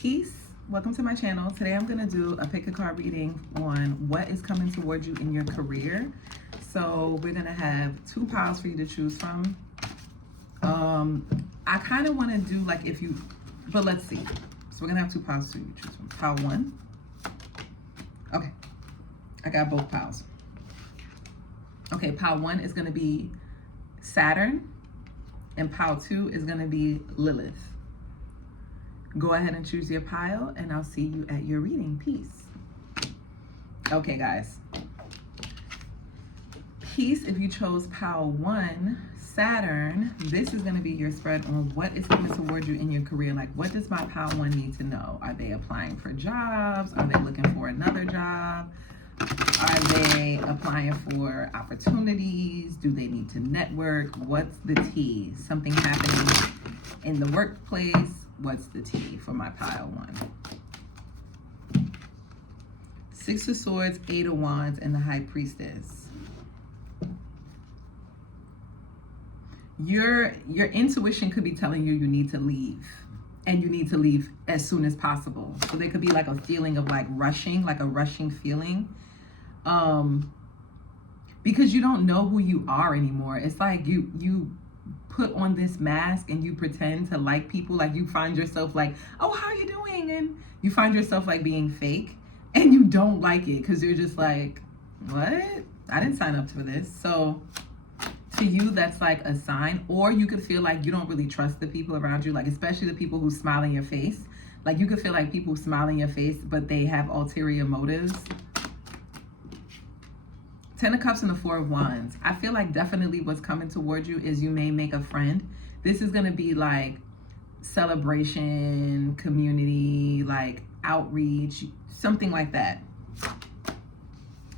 Peace. Welcome to my channel. Today I'm going to do a pick a card reading on what is coming towards you in your career. So we're going to have two piles for you to choose from. I kind of want to do like but let's see. So we're going to have two piles for you to choose from. Pile one. Okay. I got both piles. Okay, pile one is going to be Saturn and pile two is going to be Lilith. Go ahead and choose your pile, and I'll see you at your reading. Peace. Okay, guys. Peace, if you chose pile one, Saturn, this is going to be your spread on what is coming towards you in your career. Like, what does my pile one need to know? Are they applying for jobs? Are they looking for another job? Are they applying for opportunities? Do they need to network? What's the tea? Something happening in the workplace? What's the tea for my pile one? Six of Swords, Eight of Wands, and the High Priestess. Your intuition could be telling you need to leave. And you need to leave as soon as possible. So there could be like a feeling of like rushing, like a rushing feeling. Because you don't know who you are anymore. It's like you put on this mask and you pretend to like people. Like you find yourself like, oh, how are you doing? And you find yourself like being fake and you don't like it because you're just like, what? I didn't sign up for this. So to you, that's like a sign. Or you could feel like you don't really trust the people around you, like especially the people who smile in your face. Like you could feel like people smile in your face, but they have ulterior motives. Ten of Cups and the Four of Wands. I feel like definitely what's coming towards you is you may make a friend. This is going to be like celebration, community, like outreach, something like that.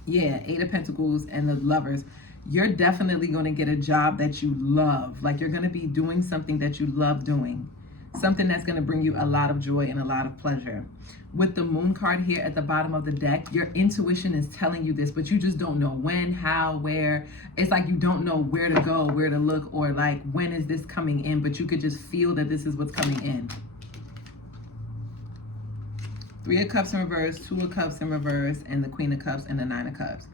Yeah, Eight of Pentacles and the Lovers. You're definitely going to get a job that you love. Like you're going to be doing something that you love doing. Something that's going to bring you a lot of joy and a lot of pleasure. With the Moon card here at the bottom of the deck, your intuition is telling you this, but you just don't know when, how, where. It's like you don't know where to go, where to look, or like when is this coming in, but you could just feel that this is what's coming in. Three of Cups in reverse, Two of Cups in reverse, and the Queen of Cups and the Nine of Cups.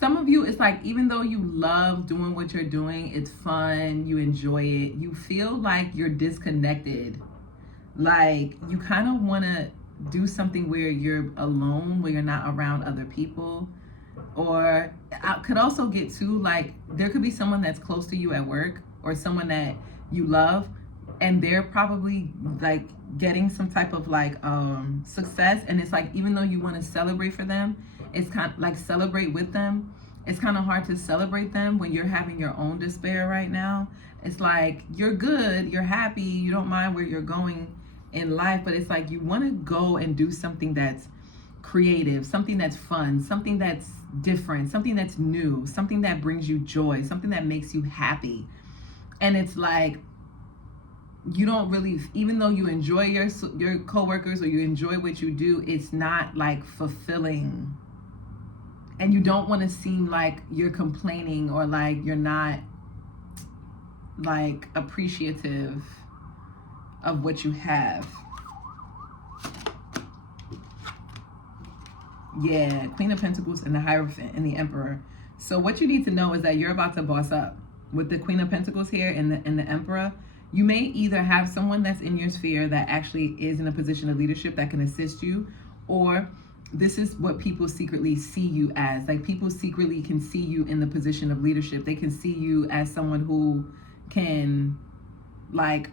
Some of you, it's like, even though you love doing what you're doing, it's fun, you enjoy it, you feel like you're disconnected. Like, you kind of want to do something where you're alone, where you're not around other people. Or I could also get to, like, there could be someone that's close to you at work or someone that you love, and they're probably, like, getting some type of, like, success. And it's like, even though you want to celebrate for them, it's kind of like celebrate with them. It's kind of hard to celebrate them when you're having your own despair right now. It's like you're good, you're happy, you don't mind where you're going in life, but it's like you want to go and do something that's creative, something that's fun, something that's different, something that's new, something that brings you joy, something that makes you happy. And it's like you don't really, even though you enjoy your coworkers or you enjoy what you do, it's not like fulfilling. And you don't want to seem like you're complaining or like you're not like appreciative of what you have. Yeah, Queen of Pentacles and the Hierophant and the Emperor. So what you need to know is that you're about to boss up. With the Queen of Pentacles here and the Emperor, you may either have someone that's in your sphere that actually is in a position of leadership that can assist you, or this is what people secretly see you as. Like people secretly can see you in the position of leadership. They can see you as someone who can like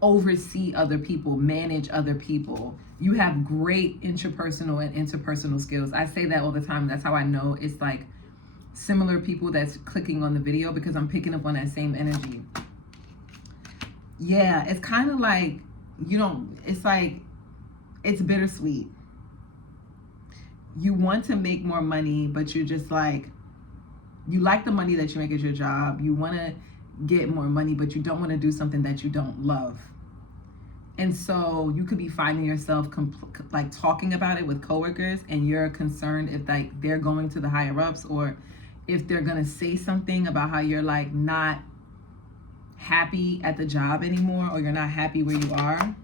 oversee other people, manage other people. You have great interpersonal and interpersonal skills. I say that all the time. That's how I know it's like similar people that's clicking on the video, because I'm picking up on that same energy. Yeah, it's kind of like, it's like, it's bittersweet. You want to make more money, but you're just like, you like the money that you make at your job. You want to get more money, but you don't want to do something that you don't love. And so you could be finding yourself like talking about it with coworkers, and you're concerned if like they're going to the higher ups, or if they're gonna say something about how you're like not happy at the job anymore, or you're not happy where you are.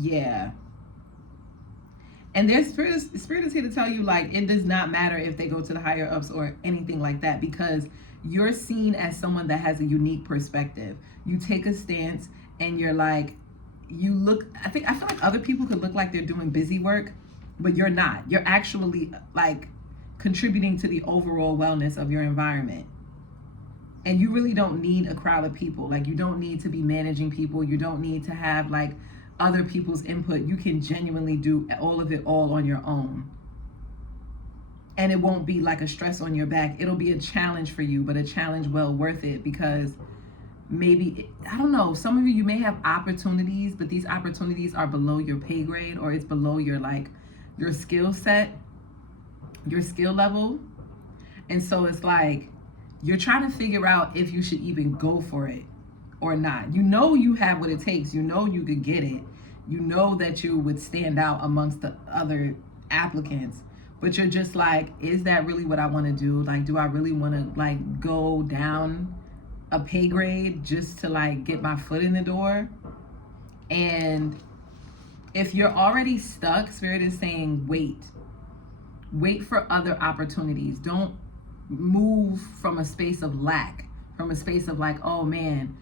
Yeah. And their spirit is here to tell you, like, it does not matter if they go to the higher ups or anything like that, because you're seen as someone that has a unique perspective. You take a stance and you're like, you look, I feel like other people could look like they're doing busy work, but you're not. You're actually like contributing to the overall wellness of your environment. And you really don't need a crowd of people. Like, you don't need to be managing people. You don't need to have like other people's input. You can genuinely do all of it all on your own. And it won't be like a stress on your back. It'll be a challenge for you, but a challenge well worth it, because maybe, I don't know, some of you may have opportunities, but these opportunities are below your pay grade, or it's below your like your skill set, your skill level. And so it's like you're trying to figure out if you should even go for it or not. You know you have what it takes. You know you could get it. You know that you would stand out amongst the other applicants. But you're just like, is that really what I want to do? Like, do I really want to like go down a pay grade just to like get my foot in the door? And if you're already stuck, Spirit is saying, wait for other opportunities. Don't move from a space of lack, from a space of like, oh man,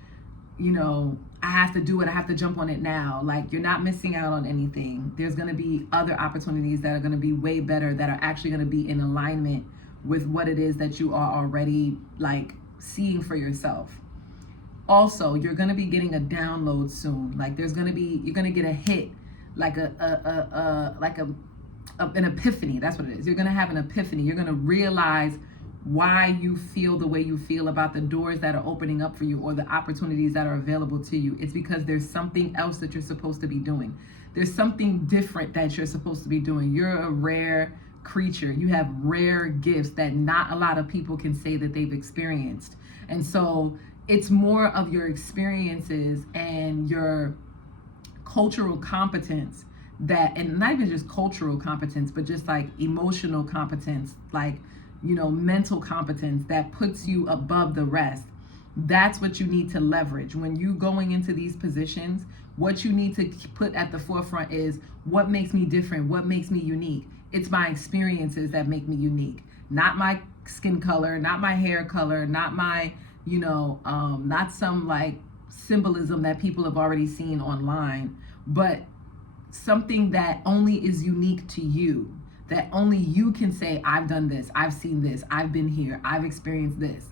you know, I have to do it. I have to jump on it now. Like, you're not missing out on anything. There's going to be other opportunities that are going to be way better, that are actually going to be in alignment with what it is that you are already like seeing for yourself. Also, you're going to be getting a download soon. Like, you're going to get a hit, like an epiphany. That's what it is. You're going to have an epiphany. You're going to realize why you feel the way you feel about the doors that are opening up for you, or the opportunities that are available to you. It's because there's something else that you're supposed to be doing. There's something different that you're supposed to be doing. You're a rare creature. You have rare gifts that not a lot of people can say that they've experienced. And so it's more of your experiences and your cultural competence that, and not even just cultural competence, but just like emotional competence, like, you know, mental competence that puts you above the rest. That's what you need to leverage when you going into these positions. What you need to put at the forefront is, what makes me different? What makes me unique? It's my experiences that make me unique, not my skin color, not my hair color, not my, you know, not some like symbolism that people have already seen online, but something that only is unique to you, that only you can say, I've done this, I've seen this, I've been here, I've experienced this.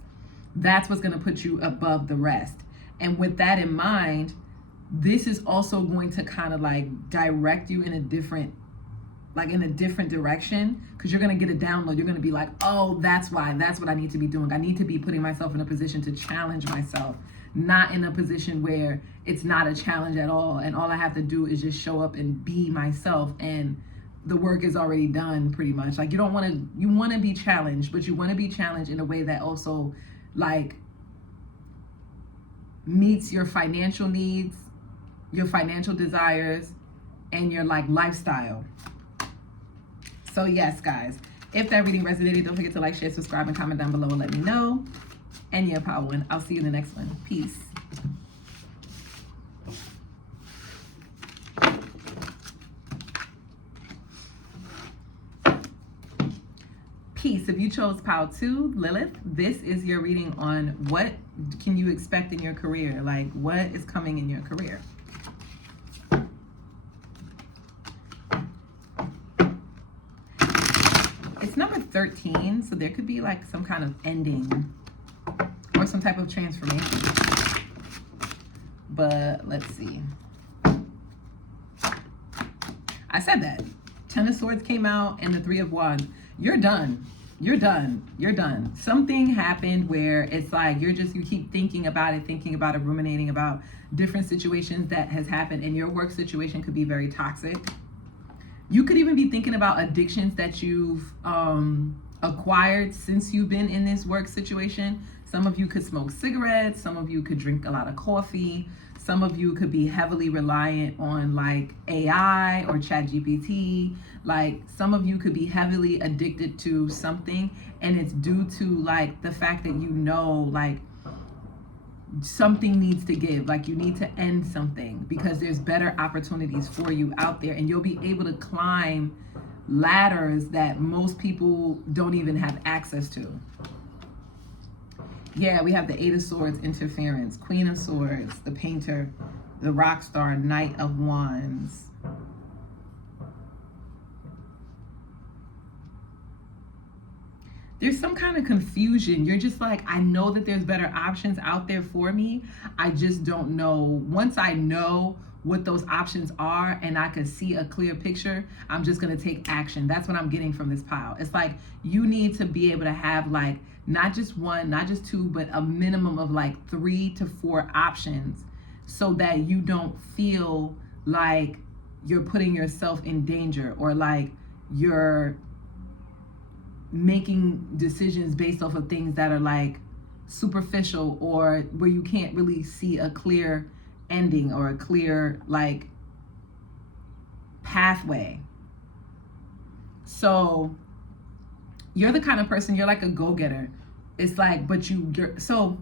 That's what's going to put you above the rest. And with that in mind, this is also going to kind of like direct you in a different direction, because you're going to get a download. You're going to be like, oh, that's why, that's what I need to be doing. I need to be putting myself in a position to challenge myself, not in a position where it's not a challenge at all, and all I have to do is just show up and be myself, and the work is already done pretty much. Like, you want to be challenged, but you want to be challenged in a way that also like meets your financial needs, your financial desires, and your like lifestyle. So yes, guys, if that reading resonated, don't forget to like, share, subscribe, and comment down below and let me know. And yeah, power one. I'll see you in the next one. Peace. Peace. If you chose Power 2, Lilith, this is your reading on what can you expect in your career? Like, what is coming in your career? It's number 13, so there could be like some kind of ending or some type of transformation. But let's see. I said that. Ten of Swords came out and the Three of Wands. You're done. You're done. You're done. Something happened where it's like you keep thinking about it, ruminating about different situations that has happened, and your work situation could be very toxic. You could even be thinking about addictions that you've acquired since you've been in this work situation. Some of you could smoke cigarettes. Some of you could drink a lot of coffee. Some of you could be heavily reliant on like AI or ChatGPT. Like some of you could be heavily addicted to something, and it's due to like the fact that you know like something needs to give, like you need to end something because there's better opportunities for you out there, and you'll be able to climb ladders that most people don't even have access to. Yeah, we have the Eight of Swords, interference, Queen of Swords, the Painter, the Rock Star, Knight of Wands. There's some kind of confusion. You're just like, I know that there's better options out there for me. I just don't know. Once I know what those options are and I can see a clear picture, I'm just going to take action. That's what I'm getting from this pile. It's like you need to be able to have like not just one, not just two, but a minimum of like 3 to 4 options so that you don't feel like you're putting yourself in danger or like you're making decisions based off of things that are like superficial or where you can't really see a clear ending or a clear like pathway. So you're the kind of person, you're like a go-getter. It's like, but you're so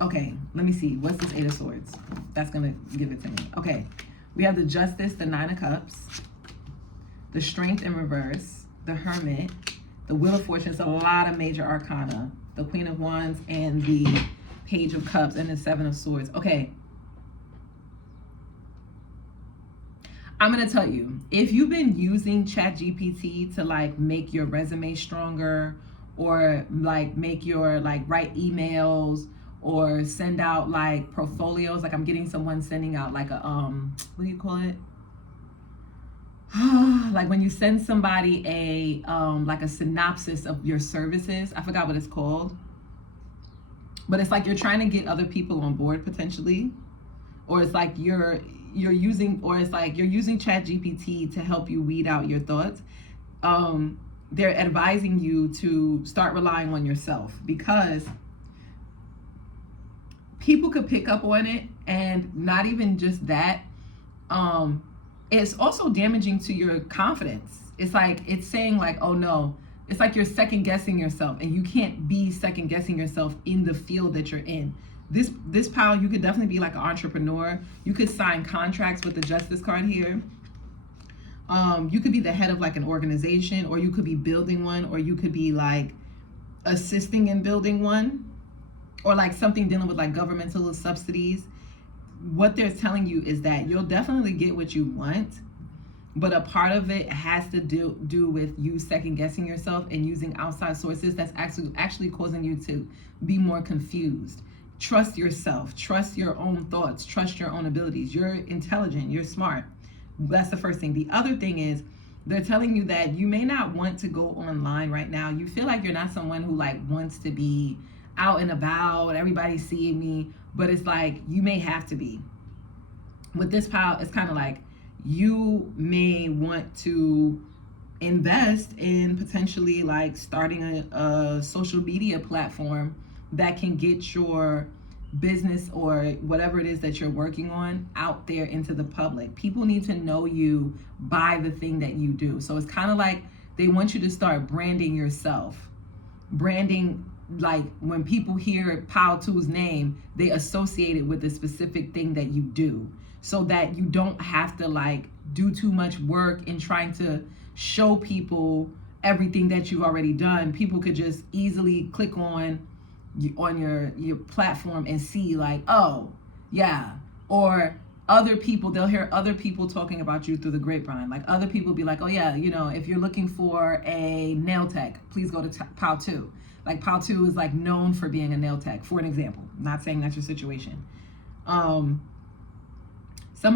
okay, let me see, what's this Eight of Swords? That's gonna give it to me. Okay, we have the Justice, the Nine of Cups, the Strength in reverse, the Hermit, the Wheel of Fortune. It's a lot of major arcana, the Queen of Wands, and the Page of Cups, and the Seven of Swords. Okay, I'm gonna tell you, if you've been using ChatGPT to like make your resume stronger or like make your like write emails or send out like portfolios, like I'm getting someone sending out like a what do you call it? Like when you send somebody a like a synopsis of your services. I forgot what it's called, but it's like you're trying to get other people on board potentially, or it's like you're using, or it's like you're using ChatGPT to help you weed out your thoughts. They're advising you to start relying on yourself because people could pick up on it, and not even just that. It's also damaging to your confidence. It's like, it's saying like, oh no, it's like you're second guessing yourself, and you can't be second guessing yourself in the field that you're in. This pile, you could definitely be like an entrepreneur. You could sign contracts with the Justice card here. You could be the head of like an organization, or you could be building one, or you could be like assisting in building one, or like something dealing with like governmental subsidies. What they're telling you is that you'll definitely get what you want, but a part of it has to do with you second guessing yourself and using outside sources that's actually causing you to be more confused. Trust yourself, trust your own thoughts, trust your own abilities. You're intelligent, you're smart. That's the first thing. The other thing is they're telling you that you may not want to go online right now. You feel like you're not someone who like wants to be out and about, everybody's seeing me, but it's like you may have to be. With this pile, it's kind of like you may want to invest in potentially like starting a social media platform that can get your business or whatever it is that you're working on out there into the public. People need to know you by the thing that you do. So it's kind of like they want you to start branding yourself. Branding, like when people hear Pile 2's name, they associate it with a specific thing that you do, so that you don't have to like do too much work in trying to show people everything that you've already done. People could just easily click on your platform and see like, oh yeah, or other people, they'll hear other people talking about you through the grapevine. Like other people be like, oh yeah, you know, if you're looking for a nail tech, please go to Pile 2. Like Pile 2 is like known for being a nail tech, for an example. I'm not saying that's your situation. Some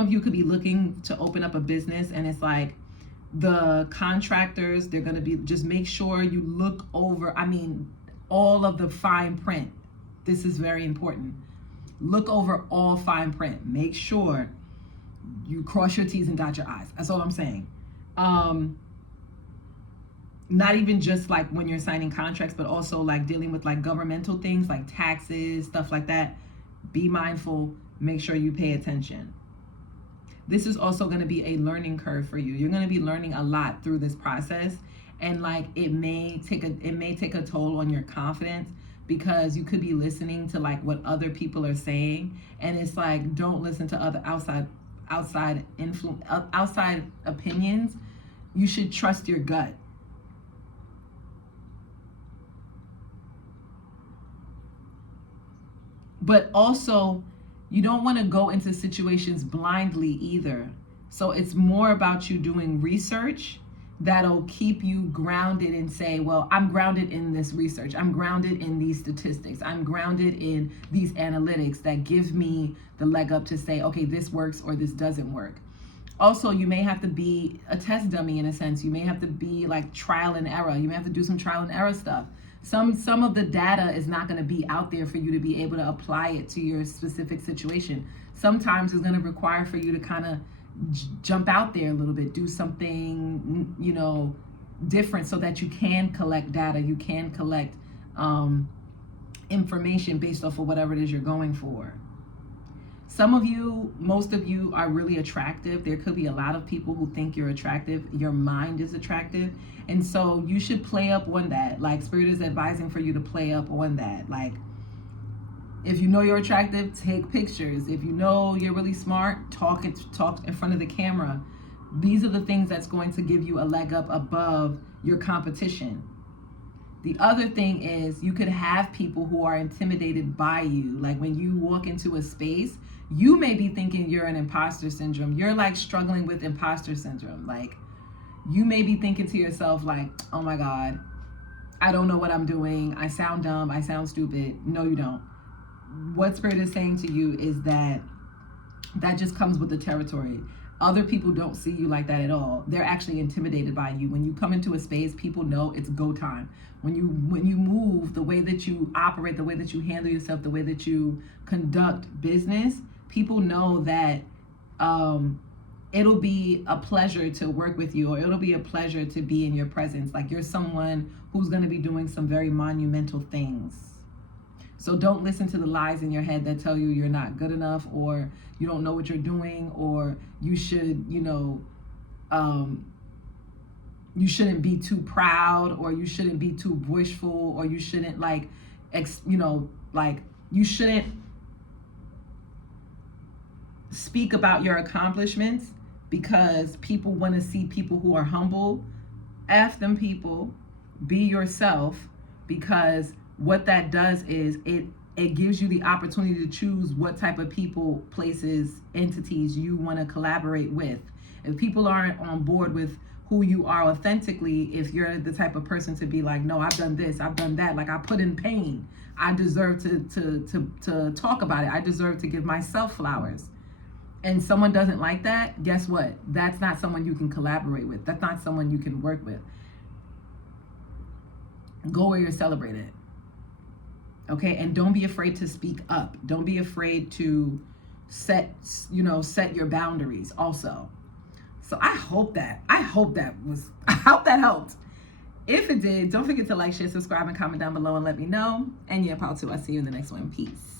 of you could be looking to open up a business, and it's like the contractors, they're gonna be, just make sure you look over, I mean, all of the fine print. This is very important. Look over all fine print. Make sure you cross your T's and dot your I's. That's all I'm saying. Not even just like when you're signing contracts, but also like dealing with like governmental things like taxes, stuff like that. Be mindful. make sure you pay attention. This is also going to be a learning curve for you. You're going to be learning a lot through this process, and like it may take a toll on your confidence, because you could be listening to like what other people are saying, and it's like, don't listen to other outside opinions. You should trust your gut. But also, you don't want to go into situations blindly either. So it's more about you doing research that'll keep you grounded and say, well, I'm grounded in this research. I'm grounded in these statistics. I'm grounded in these analytics that give me the leg up to say, okay, this works or this doesn't work. Also, you may have to be a test dummy in a sense. You may have to be like trial and error. You may have to do some trial and error stuff. Some of the data is not going to be out there for you to be able to apply it to your specific situation. Sometimes it's going to require for you to kind of jump out there a little bit, do something, you know, different, so that you can collect data, you can collect information based off of whatever it is you're going for. Some of you, most of you are really attractive. There could be a lot of people who think you're attractive. Your mind is attractive. And so you should play up on that. Like, Spirit is advising for you to play up on that. Like, if you know you're attractive, take pictures. If you know you're really smart, talk in front of the camera. These are the things that's going to give you a leg up above your competition. The other thing is, you could have people who are intimidated by you. Like, when you walk into a space, you may be thinking you're an imposter syndrome. You're like struggling with imposter syndrome. Like, you may be thinking to yourself like, oh my God, I don't know what I'm doing. I sound dumb. I sound stupid. No, you don't. What Spirit is saying to you is that just comes with the territory. Other people don't see you like that at all. They're actually intimidated by you. When you come into a space, people know it's go time. When you move, the way that you operate, the way that you handle yourself, the way that you conduct business, people know that it'll be a pleasure to work with you, or it'll be a pleasure to be in your presence. Like, you're someone who's going to be doing some very monumental things. So don't listen to the lies in your head that tell you you're not good enough, or you don't know what you're doing, or you should, you shouldn't be too proud, or you shouldn't be too boastful, or you shouldn't you shouldn't speak about your accomplishments, because people want to see people who are humble. F them people. Be yourself, because what that does is it gives you the opportunity to choose what type of people, places, entities you want to collaborate with. If people aren't on board with who you are authentically, if you're the type of person to be like, no, I've done this, I've done that, like, I put in pain, I deserve to talk about it, I deserve to give myself flowers, and someone doesn't like that, guess what? That's not someone you can collaborate with. That's not someone you can work with. Go where you're celebrated. Okay, and don't be afraid to speak up. Don't be afraid to set your boundaries also. So I hope that helped. If it did, don't forget to like, share, subscribe, and comment down below and let me know. And yeah, part 2, I'll see you in the next one. Peace.